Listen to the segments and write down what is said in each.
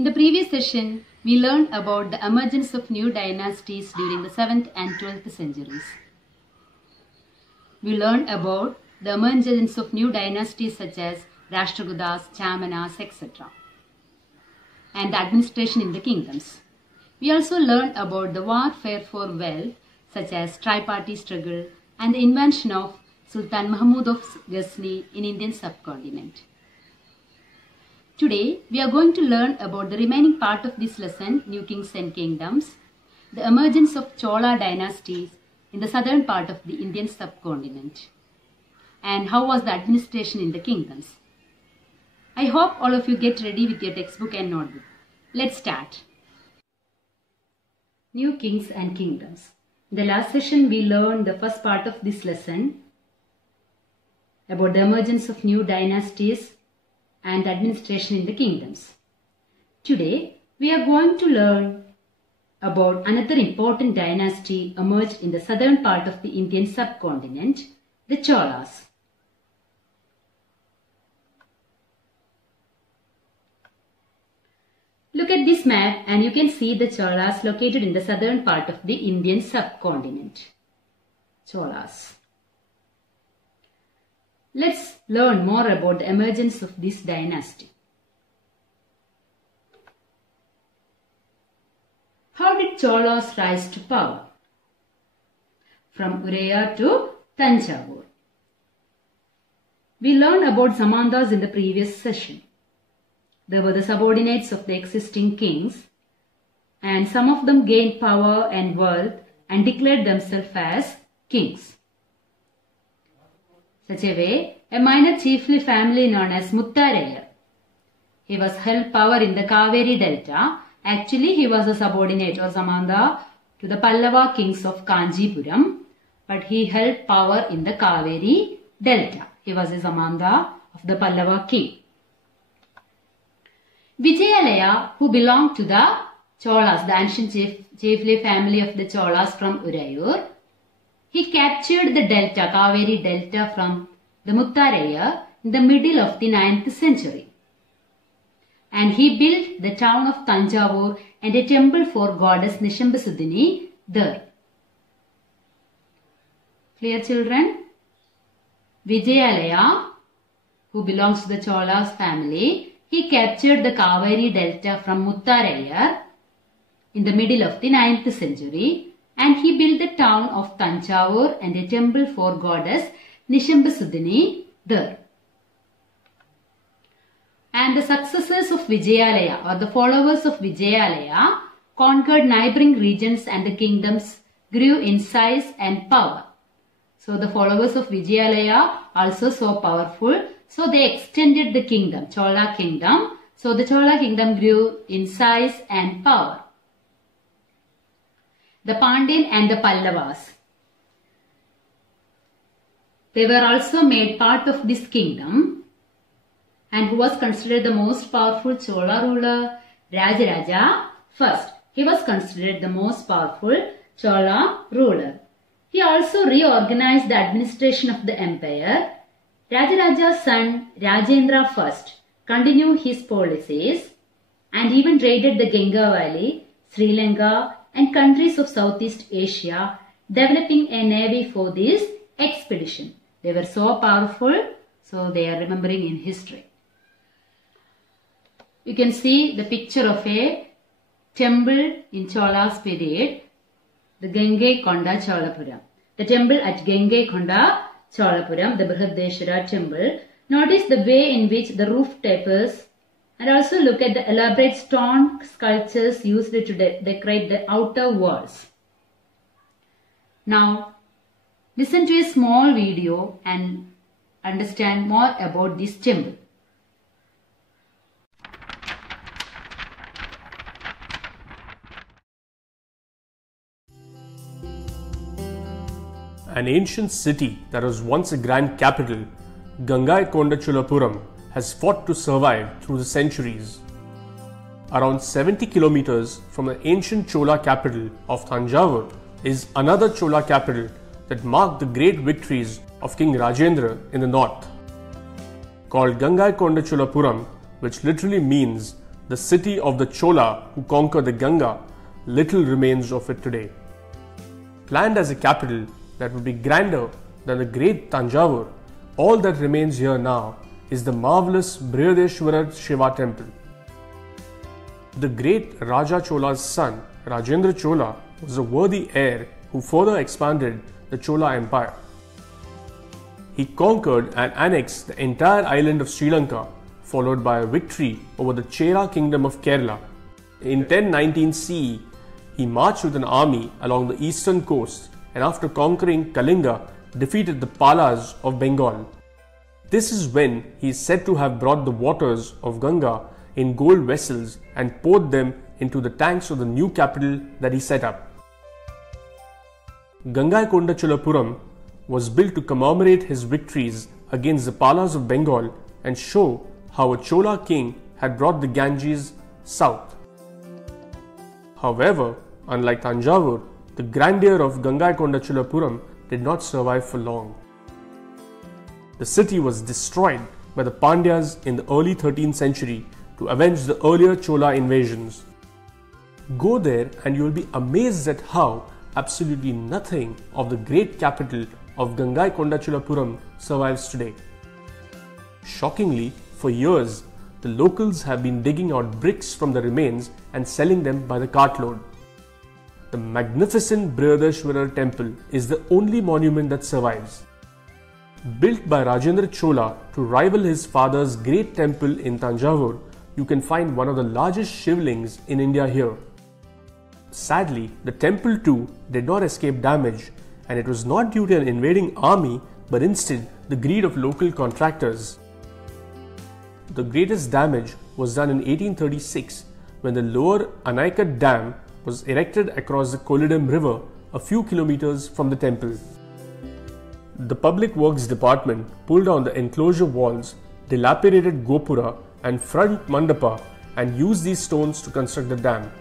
In the previous session, we learned about the emergence of new dynasties during the 7th and 12th centuries. We learned about the emergence of new dynasties such as Rashtrakutas, Chamanas, etc. and the administration in the kingdoms. We also learned about the warfare for wealth such as tripartite struggle and the invention of Sultan Mahmud of Ghazni in Indian subcontinent. Today, we are going to learn about the remaining part of this lesson, New Kings and Kingdoms, the emergence of Chola dynasties in the southern part of the Indian subcontinent, and how was the administration in the kingdoms. I hope all of you get ready with your textbook and notebook. Let's start. New Kings and Kingdoms. In the last session, we learned the first part of this lesson about the emergence of new dynasties and administration in the kingdoms. Today, we are going to learn about another important dynasty emerged in the southern part of the Indian subcontinent, the Cholas. Look at this map and you can see the Cholas located in the southern part of the Indian subcontinent. Cholas. Let's learn more about the emergence of this dynasty. How did Cholas rise to power? From Urayur to Tanjavur. We learned about Samantas in the previous session. They were the subordinates of the existing kings, and some of them gained power and wealth and declared themselves as kings. Such a way, a minor chiefly family known as Muttarayar. He was held power in the Kaveri Delta. Actually, he was a subordinate or Samanta to the Pallava kings of Kanjipuram, but he held power in the Kaveri Delta. He was a Samanta of the Pallava king. Vijayalaya, who belonged to the Cholas, the ancient chiefly family of the Cholas from Urayur, he captured the delta, Kaveri Delta from the Muttarayar in the middle of the 9th century. And he built the town of Tanjavur and a temple for goddess Nishambasuddini there. Clear, children? Vijayalaya, who belongs to the Cholas family, he captured the Kaveri Delta from Muttarayar in the middle of the 9th century. And he built the town of Tanjavur and a temple for goddess Nishambasuddini there. And the successors of Vijayalaya or the followers of Vijayalaya conquered neighboring regions and the kingdoms grew in size and power. So the followers of Vijayalaya also so powerful. So they extended the kingdom, Chola kingdom. So the Chola kingdom grew in size and power. The Pandyan and the Pallavas. They were also made part of this kingdom, and who was considered the most powerful Chola ruler? Rajaraja first. He was considered the most powerful Chola ruler. He also reorganized the administration of the empire. Rajaraja's son Rajendra first continued his policies and even raided the Ganga Valley, Sri Lanka and countries of Southeast Asia, developing a navy for this expedition. They were so powerful, so they are remembering in history. You can see the picture of a temple in Chola's period, the Gangaikonda Cholapuram. The temple at Gangaikonda Cholapuram, the Brihadeshwara temple. Notice the way in which the roof tapers, and also look at the elaborate stone sculptures used to decorate the outer walls. Now, listen to a small video and understand more about this temple. An ancient city that was once a grand capital, Gangaikonda Cholapuram has fought to survive through the centuries. Around 70 kilometers from the ancient Chola capital of Tanjavur is another Chola capital that marked the great victories of King Rajendra in the north. Called Gangaikonda Cholapuram, which literally means the city of the Chola who conquered the Ganga, little remains of it today. Planned as a capital that would be grander than the great Tanjavur, all that remains here now is the marvelous Brihadeshwara Shiva temple. The great Raja Chola's son, Rajendra Chola, was a worthy heir who further expanded the Chola Empire. He conquered and annexed the entire island of Sri Lanka, followed by a victory over the Chera kingdom of Kerala. In 1019 CE, he marched with an army along the eastern coast and after conquering Kalinga, defeated the Palas of Bengal. This is when he is said to have brought the waters of Ganga in gold vessels and poured them into the tanks of the new capital that he set up. Gangaikonda Cholapuram was built to commemorate his victories against the Palas of Bengal and show how a Chola king had brought the Ganges south. However, unlike Tanjavur, the grandeur of Gangaikonda Cholapuram did not survive for long. The city was destroyed by the Pandyas in the early 13th century to avenge the earlier Chola invasions. Go there and you will be amazed at how absolutely nothing of the great capital of Gangaikonda Cholapuram survives today. Shockingly, for years, the locals have been digging out bricks from the remains and selling them by the cartload. The magnificent Brihadeshwara temple is the only monument that survives. Built by Rajendra Chola to rival his father's great temple in Tanjavur, you can find one of the largest shivlings in India here. Sadly, the temple too did not escape damage, and it was not due to an invading army but instead the greed of local contractors. The greatest damage was done in 1836 when the lower Anaikat Dam was erected across the Kolidam River a few kilometers from the temple. The Public Works Department pulled down the enclosure walls, dilapidated Gopura and front Mandapa and used these stones to construct the dam.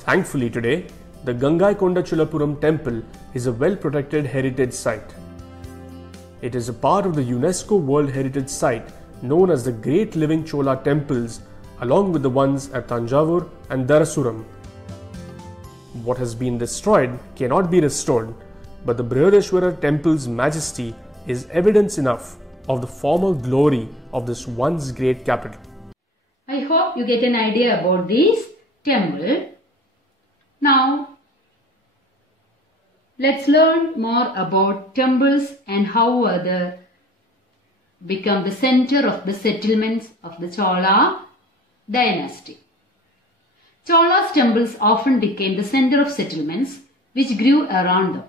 Thankfully today, the Gangaikonda Cholapuram temple is a well-protected heritage site. It is a part of the UNESCO World Heritage Site known as the Great Living Chola Temples along with the ones at Tanjavur and Dharasuram. What has been destroyed cannot be restored, but the Brihadeshwara temple's majesty is evidence enough of the former glory of this once great capital. I hope you get an idea about this temple. Now, let's learn more about temples and how they become the center of the settlements of the Chola dynasty. Chola's temples often became the center of settlements which grew around them.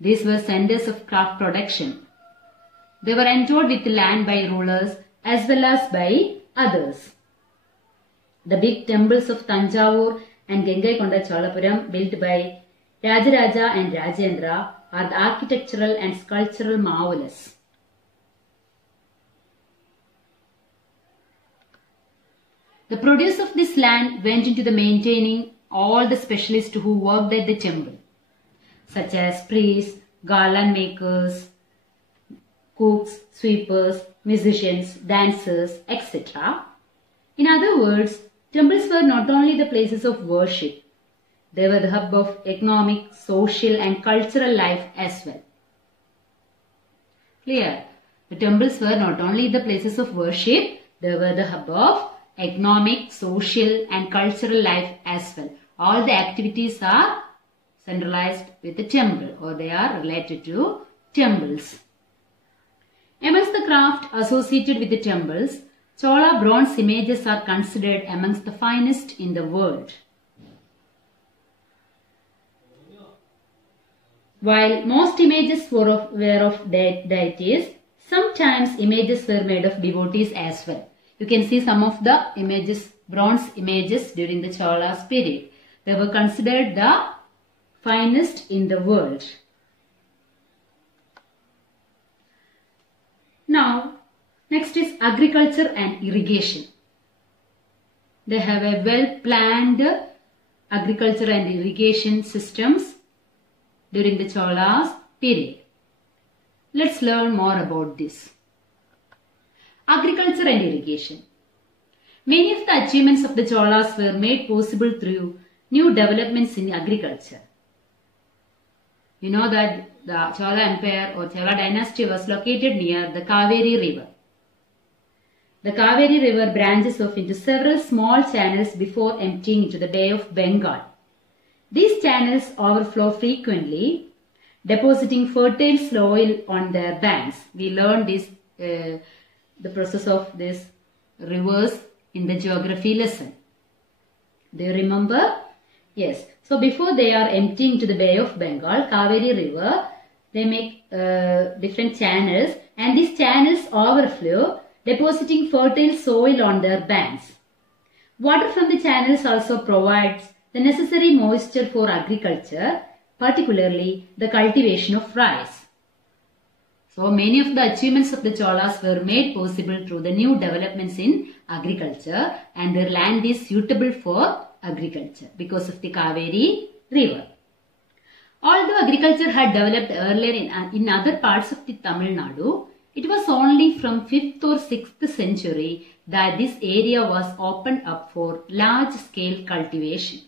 These were centers of craft production. They were endowed with land by rulers as well as by others. The big temples of Tanjavur and Gangaikonda Cholapuram built by Rajaraja and Rajendra are the architectural and sculptural marvels. The produce of this land went into the maintaining all the specialists who worked at the temple, such as priests, garland makers, cooks, sweepers, musicians, dancers, etc. In other words, temples were not only the places of worship, they were the hub of economic, social and cultural life as well. Clear? The temples were not only the places of worship, they were the hub of economic, social and cultural life as well. All the activities are centralized with the temple or they are related to temples. Amongst the craft associated with the temples, Chola bronze images are considered amongst the finest in the world. While most images were of deities, sometimes images were made of devotees as well. You can see some of the images, bronze images during the Chola's period. They were considered the finest in the world. Now, next is agriculture and irrigation. They have a well-planned agriculture and irrigation systems during the Chola's period. Let's learn more about this. Agriculture and irrigation. Many of the achievements of the Cholas were made possible through new developments in agriculture. You know that the Chola Empire or Chola dynasty was located near the Kaveri River. The Kaveri River branches off into several small channels before emptying into the Bay of Bengal. These channels overflow frequently, depositing fertile soil on their banks. We learned this, the process of these rivers in the geography lesson. Do you remember? Yes. So before they are emptying to the Bay of Bengal, Kaveri River, they make different channels, and these channels overflow, depositing fertile soil on their banks. Water from the channels also provides the necessary moisture for agriculture, particularly the cultivation of rice. So many of the achievements of the Cholas were made possible through the new developments in agriculture, and their land is suitable for agriculture because of the Kaveri River. Although agriculture had developed earlier in other parts of the Tamil Nadu, it was only from 5th or 6th century that this area was opened up for large-scale cultivation.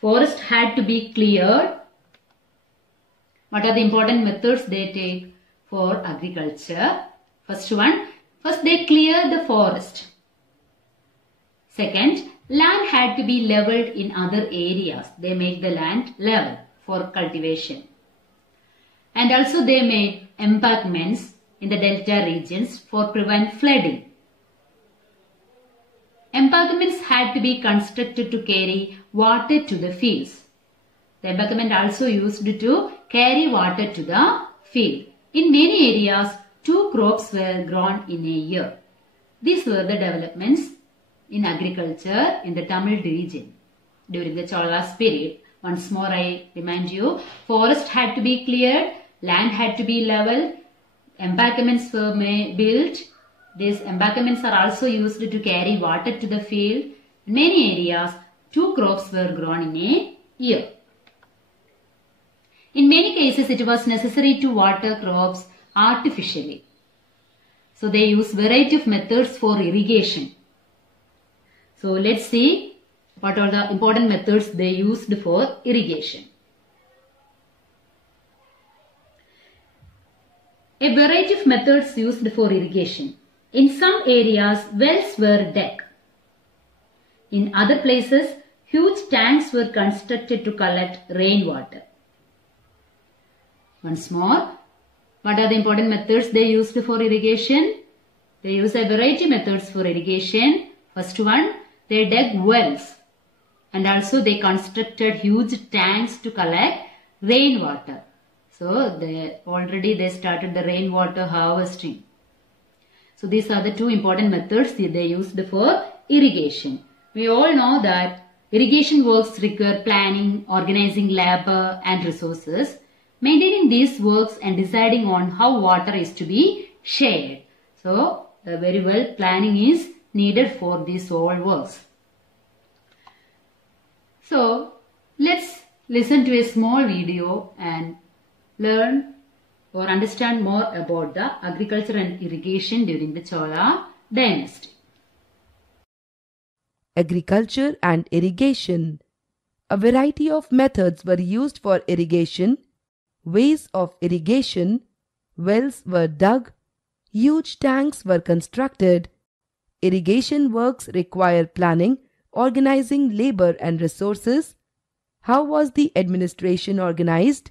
Forest had to be cleared. What are the important methods they take for agriculture? First they clear the forest. Second, land had to be leveled in other areas. They make the land level for cultivation. And also they made embankments in the delta regions for prevent flooding. Embankments had to be constructed to carry water to the fields. The embankment also used to carry water to the field. In many areas, 2 crops were grown in a year. These were the developments in agriculture in the Tamil region during the Cholas period. Once more I remind you, forest had to be cleared, land had to be leveled, embankments were built. These embankments are also used to carry water to the field. In many areas, 2 crops were grown in a year. In many cases, it was necessary to water crops artificially. So they use variety of methods for irrigation. So let's see what are the important methods they used for irrigation. A variety of methods used for irrigation. In some areas, wells were dug. In other places, huge tanks were constructed to collect rainwater. Once more, what are the important methods they used for irrigation? They use a variety of methods for irrigation. First one, they dug wells, and also they constructed huge tanks to collect rainwater. So they started the rainwater harvesting. So these are the 2 important methods they used for irrigation. We all know that irrigation works require planning, organizing labor and resources, maintaining these works and deciding on how water is to be shared. So very well planning is needed for these all works. So let's listen to a small video and learn or understand more about the agriculture and irrigation during the Chola dynasty. Agriculture and irrigation. A variety of methods were used for irrigation. Ways of irrigation. Wells were dug. Huge tanks were constructed. Irrigation works require planning, organizing labor and resources. How was the administration organized?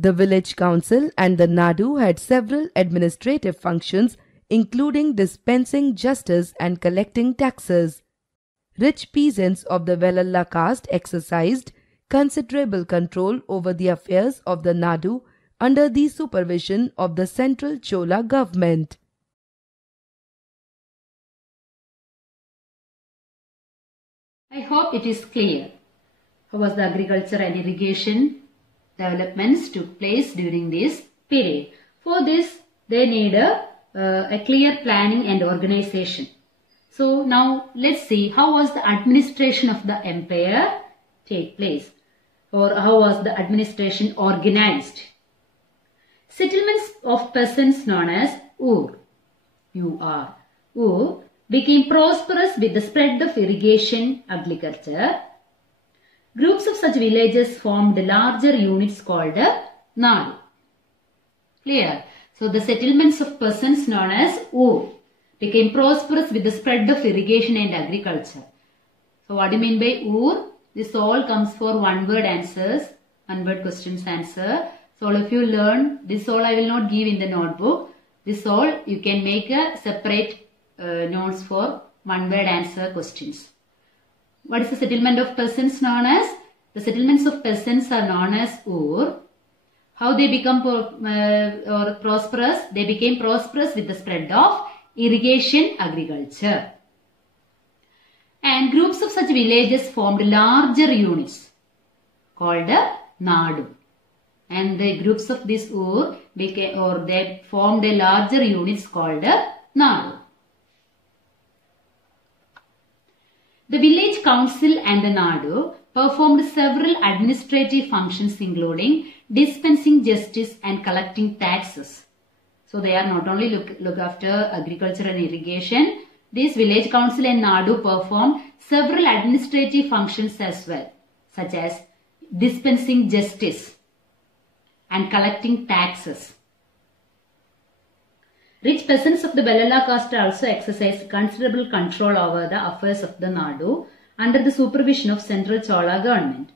The village council and the Nadu had several administrative functions, including dispensing justice and collecting taxes. Rich peasants of the Velalla caste exercised considerable control over the affairs of the Nadu under the supervision of the central Chola government. I hope it is clear how was the agriculture and irrigation developments took place during this period. For this, they need a clear planning and organization. So now let's see how was the administration of the empire take place, or how was the administration organized. Settlements of peasants known as Ur, U-R, Ur became prosperous with the spread of irrigation agriculture. Groups of such villages formed larger units called Nadu. Clear? So the settlements of persons known as Ur became prosperous with the spread of irrigation and agriculture. So what do you mean by Ur? This all comes for one word answers, one word questions answer. So all of you learn, this all I will not give in the notebook. This all you can make a separate notes for one word answer questions. What is the settlement of peasants known as? The settlements of peasants are known as Ur. How they become prosperous? They became prosperous with the spread of irrigation agriculture. And groups of such villages formed larger units called Nadu. And the groups of this Ur became, or they formed a larger units called Nadu. The village council and the Nadu performed several administrative functions including dispensing justice and collecting taxes. So they are not only look after agriculture and irrigation. This village council and Nadu performed several administrative functions as well, such as dispensing justice and collecting taxes. Rich peasants of the Bellala caste also exercised considerable control over the affairs of the Nadu under the supervision of central Chola government.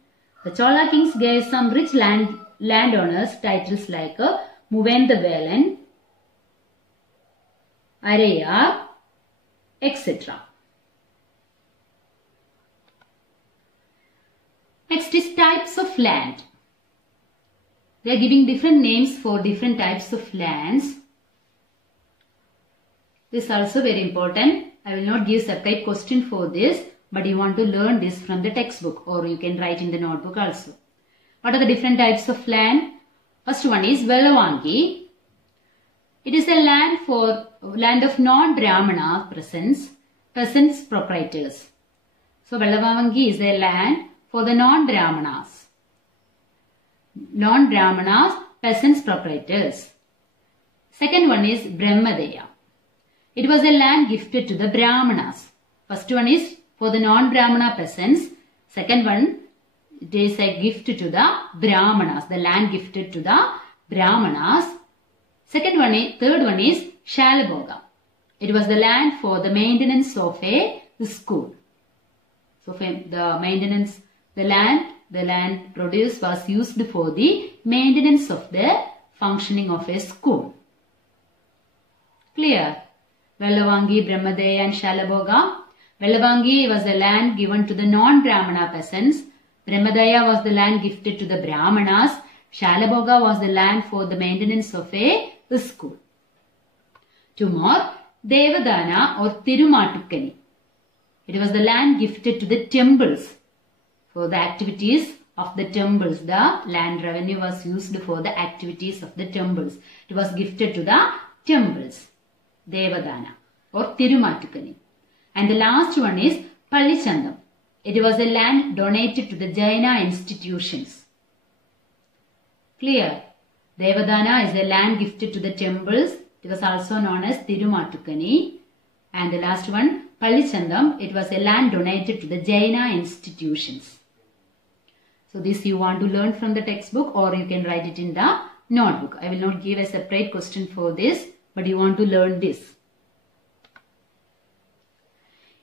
The Chola kings gave some rich landowners titles like Muvendavelan, Arayar, etc. Next is types of land. They are giving different names for different types of lands. This is also very important. I will not give separate question for this, but you want to learn this from the textbook or you can write in the notebook also. What are the different types of land? First one is Velavangi. It is a land of non-Brahmana peasants proprietors. So Velavangi is a land for the non-Brahmanas. Non-Brahmanas peasants proprietors. Second one is Brahmadeya. It was a land gifted to the Brahmanas. First one is for the non-Brahmana peasants. Second one, it is a gift to the Brahmanas. The land gifted to the Brahmanas. Third one is Shalaboga. It was the land for the maintenance of a school. So the land produced was used for the maintenance of the functioning of a school. Clear? Velavangi, Brahmadeya and Shalaboga. Velavangi was the land given to the non-Brahmana peasants. Brahmadeya was the land gifted to the Brahmanas. Shalaboga was the land for the maintenance of a school. Two more. Devadana or Tirumatukani. It was the land gifted to the temples. For the activities of the temples, the land revenue was used for the activities of the temples. It was gifted to the temples. Devadana or Tirumatukani. And the last one is Pallichandam. It was a land donated to the Jaina institutions. Clear? Devadana is a land gifted to the temples. It was also known as Tirumatukani. And the last one, Pallichandam, it was a land donated to the Jaina institutions. So this you want to learn from the textbook or you can write it in the notebook. I will not give a separate question for this, but you want to learn this.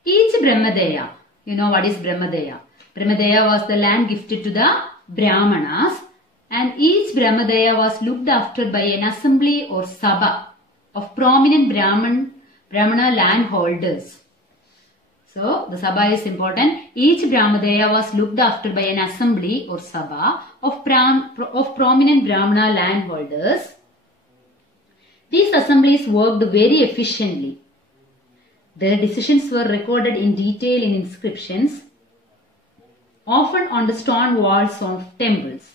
Each Brahmadeya, you know what is Brahmadeya? Brahmadeya was the land gifted to the Brahmanas and each Brahmadeya was looked after by an assembly or Sabha of prominent Brahmana landholders. So the Sabha is important. Each Brahmadeya was looked after by an assembly or Sabha of prominent Brahmana landholders. These assemblies worked very efficiently. Their decisions were recorded in detail in inscriptions, often on the stone walls of temples.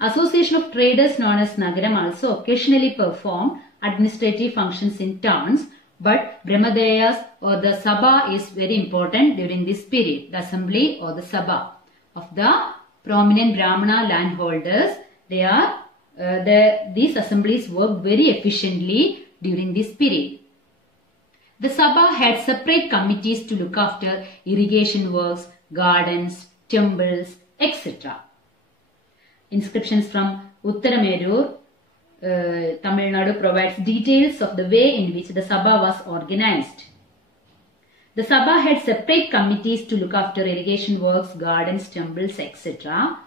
Association of traders known as Nagaram also occasionally performed administrative functions in towns, but Brahmadeyas or the Sabha is very important during this period. The assembly or the Sabha of the prominent Brahmana landholders, these assemblies worked very efficiently during this period. The Sabha had separate committees to look after irrigation works, gardens, temples, etc. Inscriptions from Uttaramerur, Tamil Nadu provides details of the way in which the Sabha was organized. The Sabha had separate committees to look after irrigation works, gardens, temples, etc.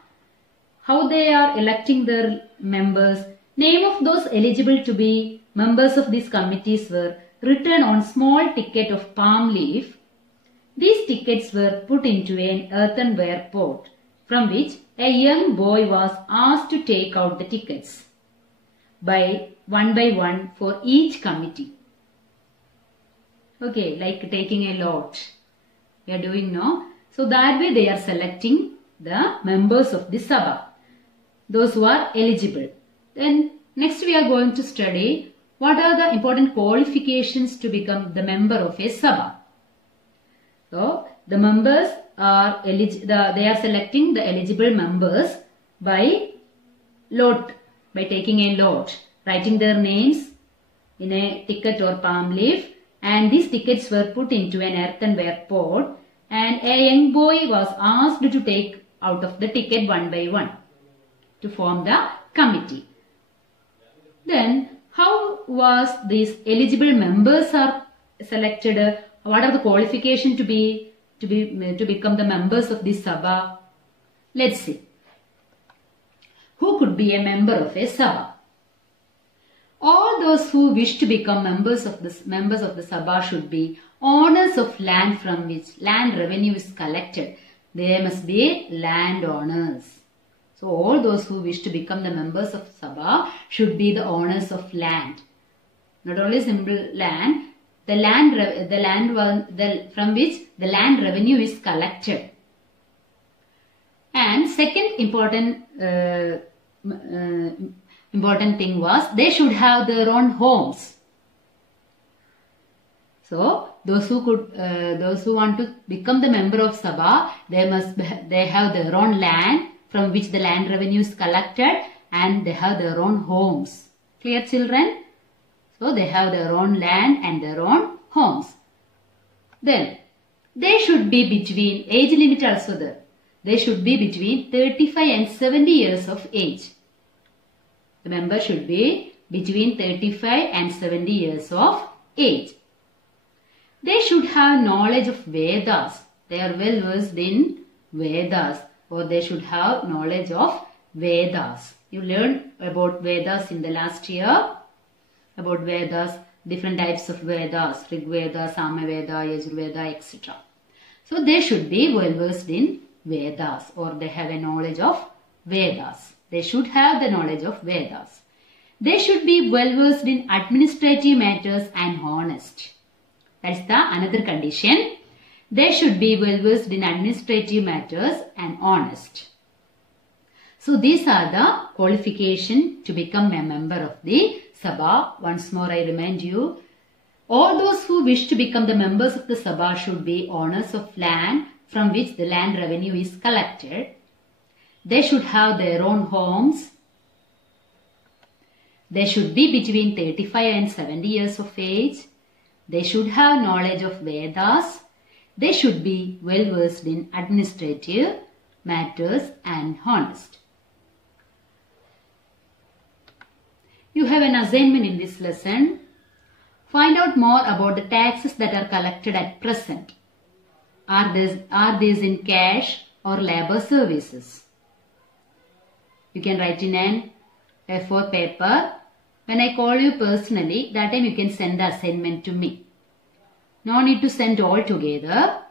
How they are electing their members. Name of those eligible to be members of these committees were written on small ticket of palm leaf. These tickets were put into an earthenware pot from which a young boy was asked to take out the tickets by one for each committee. Okay, like taking a lot. We are doing now. So that way they are selecting the members of the Sabha. Those who are eligible. Then next we are going to study what are the important qualifications to become the member of a Sabha. So the members are they are selecting the eligible members by lot, by taking a lot, writing their names in a ticket or palm leaf, and these tickets were put into an earthenware pot, and a young boy was asked to take out of the ticket one by one to form the committee. Then how was these eligible members are selected? What are the qualifications to become the members of this Sabha? Let's see. Who could be a member of a Sabha? All those who wish to become members of the Sabha should be owners of land from which land revenue is collected. They must be landowners. So all those who wish to become the members of Sabha should be the owners of land. Not only simple land, from which the land revenue is collected. And second important thing was they should have their own homes. So those who want to become the member of Sabha, they have their own land from which the land revenue is collected, and they have their own homes. Clear, children? So they have their own land and their own homes. Then they should be between, age limit also there. They should be between 35 and 70 years of age. The member should be between 35 and 70 years of age. They should have knowledge of Vedas. They are well versed in Vedas, or they should have knowledge of Vedas. You learned about Vedas in the last year. About Vedas, different types of Vedas, Rig Veda, Samaveda, Yajurveda, etc. So they should be well versed in Vedas, or they have a knowledge of Vedas. They should have the knowledge of Vedas. They should be well versed in administrative matters and honest. That is the another condition. They should be well versed in administrative matters and honest. So these are the qualifications to become a member of the Sabha. Once more I remind you, all those who wish to become the members of the Sabha should be owners of land from which the land revenue is collected. They should have their own homes. They should be between 35 and 70 years of age. They should have knowledge of Vedas. They should be well versed in administrative matters and honest. You have an assignment in this lesson. Find out more about the taxes that are collected at present. Are these in cash or labor services? You can write in an A4 paper. When I call you personally, that time you can send the assignment to me. No need to send all together.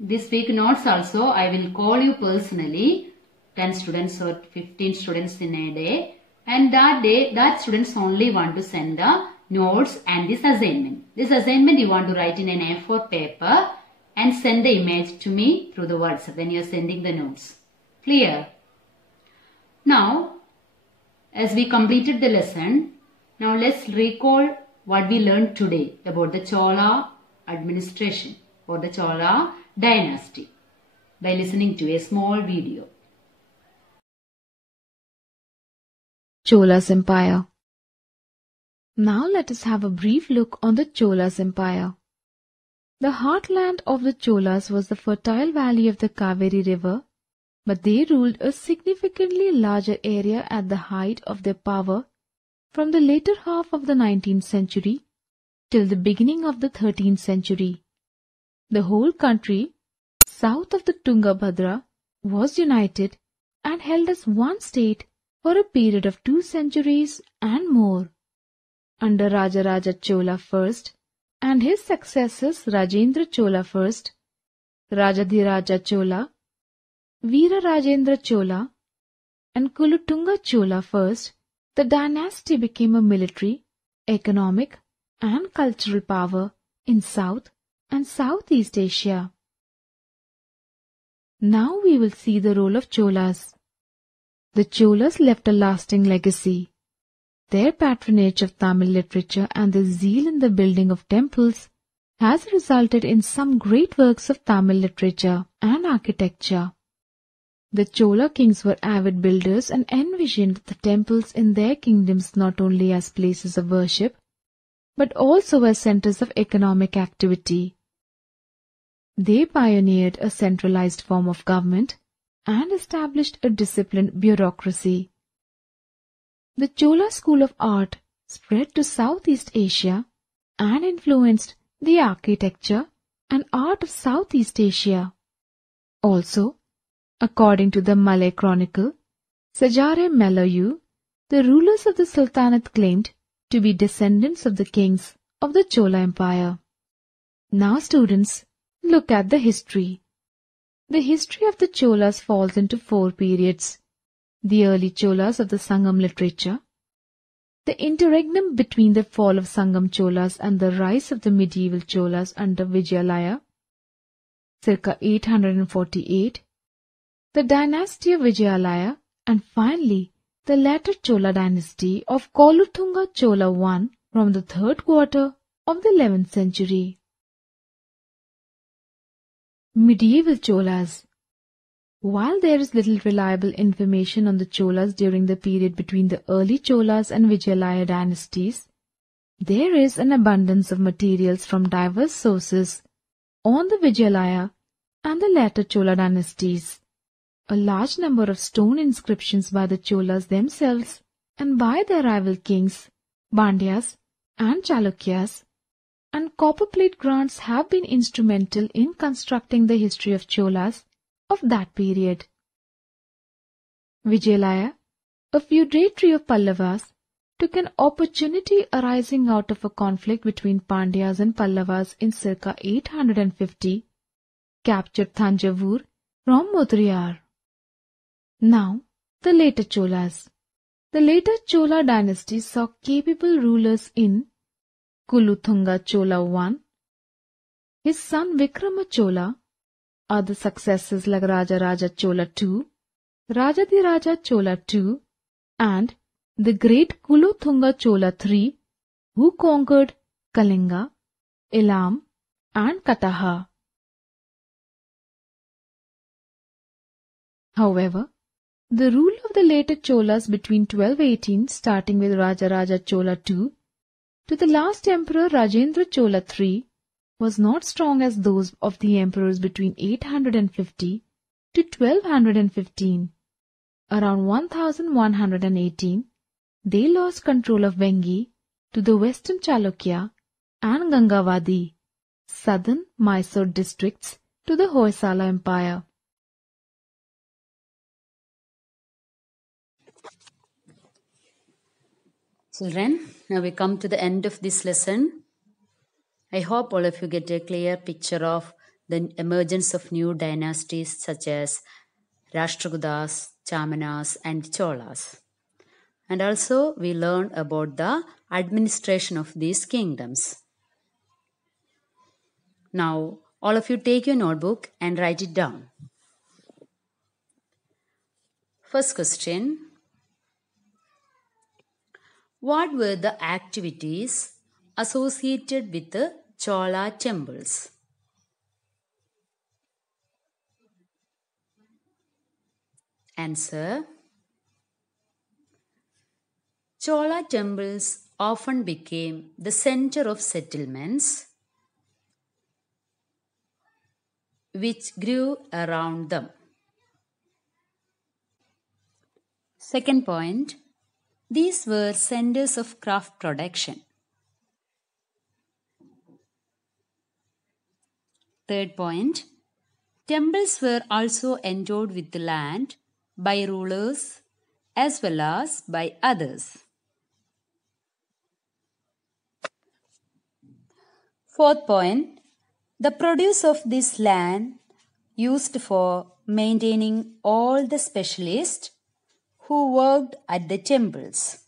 This week notes also, I will call you personally, 10 students or 15 students in a day. And that day, that students only want to send the notes and this assignment. This assignment you want to write in an A4 paper and send the image to me through the WhatsApp when you are sending the notes. Clear? Now, as we completed the lesson, now let's recall what we learned today about the Chola administration or the Chola dynasty by listening to a small video. Chola's Empire. Now let us have a brief look on the Cholas Empire. The heartland of the Cholas was the fertile valley of the Kaveri River, but they ruled a significantly larger area at the height of their power from the later half of the 19th century till the beginning of the 13th century. The whole country south of the Tungabhadra was united and held as one state for a period of 2 centuries and more. Under Rajaraja Chola I and his successors Rajendra Chola I, Rajadhiraja Chola, Veera Rajendra Chola, and Kulutunga Chola I, the dynasty became a military, economic, and cultural power in South and Southeast Asia. Now we will see the role of Cholas. The Cholas left a lasting legacy. Their patronage of Tamil literature and their zeal in the building of temples has resulted in some great works of Tamil literature and architecture. The Chola kings were avid builders and envisioned the temples in their kingdoms not only as places of worship, but also as centers of economic activity. They pioneered a centralized form of government and established a disciplined bureaucracy. The Chola school of art spread to Southeast Asia and influenced the architecture and art of Southeast Asia. Also, according to the Malay Chronicle, Sajare Melayu, the rulers of the Sultanate claimed to be descendants of the kings of the Chola Empire. Now students, look at the history. The history of the Cholas falls into 4 periods. The early Cholas of the Sangam literature, the interregnum between the fall of Sangam Cholas and the rise of the medieval Cholas under Vijayalaya, circa 848, the dynasty of Vijayalaya, and finally the later Chola dynasty of Kolutunga Chola I from the 3rd quarter of the 11th century. Medieval Cholas. While there is little reliable information on the Cholas during the period between the early Cholas and Vijayalaya dynasties, there is an abundance of materials from diverse sources on the Vijayalaya and the later Chola dynasties. A large number of stone inscriptions by the Cholas themselves and by their rival kings, Bandyas and Chalukyas, and copperplate grants have been instrumental in constructing the history of Cholas of that period. Vijayalaya, a feudatory of Pallavas, took an opportunity arising out of a conflict between Pandyas and Pallavas in circa 850, captured Thanjavur from Mudriyar. Now, the later Cholas. The later Chola dynasty saw capable rulers in Kuluthunga Chola I, his son Vikrama Chola, other successors like Rajaraja Chola II, Rajadhiraja Chola II, and the great Kuluthunga Chola III, who conquered Kalinga, Elam, and Kataha. However, the rule of the later Cholas between 1218, starting with Rajaraja Chola II, to the last emperor Rajendra Chola III, was not strong as those of the emperors between 850 to 1215. Around 1118, they lost control of Vengi to the western Chalukya and Gangavadi, southern Mysore districts to the Hoysala Empire. Children, now we come to the end of this lesson. I hope all of you get a clear picture of the emergence of new dynasties such as Rashtrakutas, Chamanas, and Cholas. And also we learn about the administration of these kingdoms. Now, all of you take your notebook and write it down. First question. What were the activities associated with the Chola temples? Answer. Chola temples often became the center of settlements which grew around them. Second point, these were centers of craft production. Third point, temples were also endowed with the land by rulers as well as by others. Fourth point, the produce of this land used for maintaining all the specialists who worked at the temples.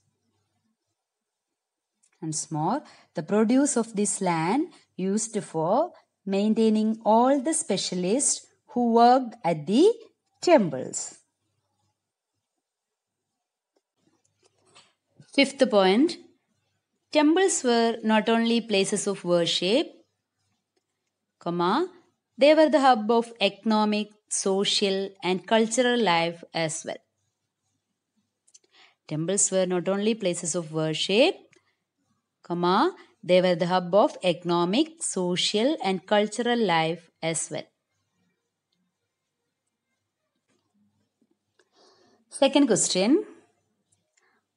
Once more, the produce of this land used for maintaining all the specialists who worked at the temples. Fifth point, temples were not only places of worship, they were the hub of economic, social and cultural life as well. Temples were not only places of worship, they were the hub of economic, social and cultural life as well. Second question,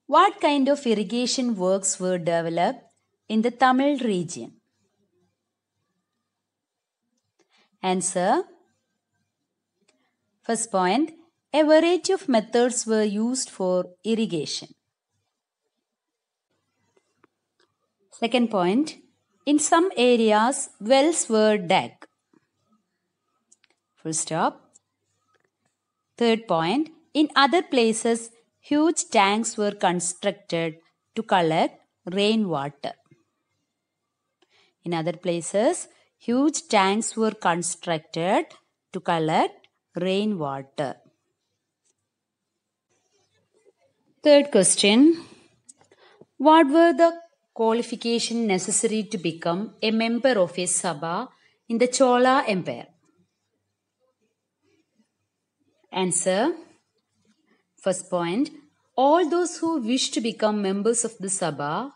what kind of irrigation works were developed in the Tamil region? Answer. First point, a variety of methods were used for irrigation. Second point, in some areas, wells were dug. Full stop. Third point, in other places, huge tanks were constructed to collect rainwater. In other places, huge tanks were constructed to collect rainwater. Third question, what were the qualifications necessary to become a member of a Sabha in the Chola Empire? Answer. First point, all those who wish to become members of the Sabha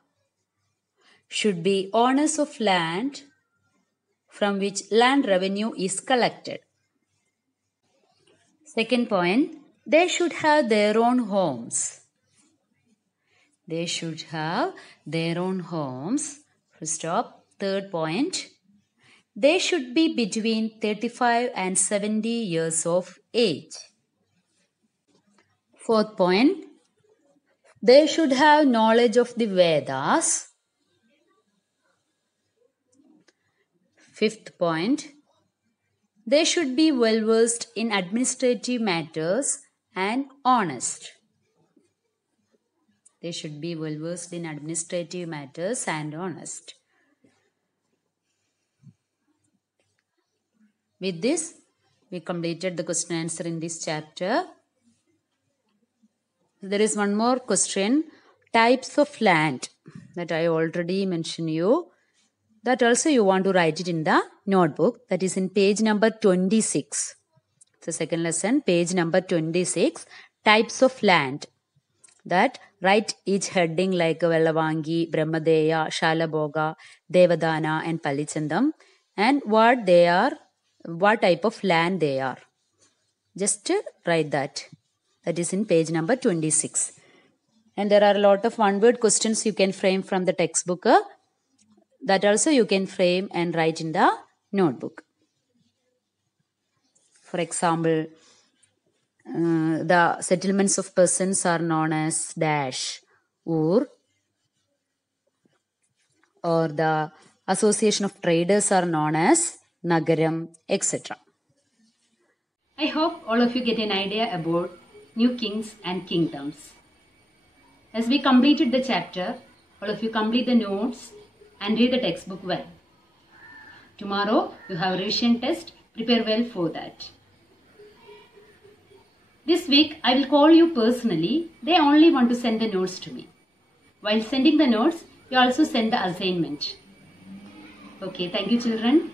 should be owners of land from which land revenue is collected. Second point, they should have their own homes. They should have their own homes. Full stop. Third point, they should be between 35 and 70 years of age. Fourth point, they should have knowledge of the Vedas. Fifth point, they should be well versed in administrative matters and honest. They should be well versed in administrative matters and honest. With this, we completed the question answer in this chapter. There is one more question, types of land, that I already mentioned you. That also you want to write it in the notebook. That is in page number 26. So second lesson, page number 26, types of land. That write each heading like Velavangi, Brahmadeya, Shalabhoga, Devadana and Palichandam, and what they are, what type of land they are. Just write that. That is in page number 26. And there are a lot of one-word questions you can frame from the textbook. That also you can frame and write in the notebook. For example, the settlements of persons are known as dash, Ur, or the association of traders are known as Nagaram, etc. I hope all of you get an idea about new kings and kingdoms. As we completed the chapter, all of you complete the notes and read the textbook well. Tomorrow you have a revision test. Prepare well for that. This week I will call you personally. They only want to send the notes to me. While sending the notes, you also send the assignment. Okay, thank you children.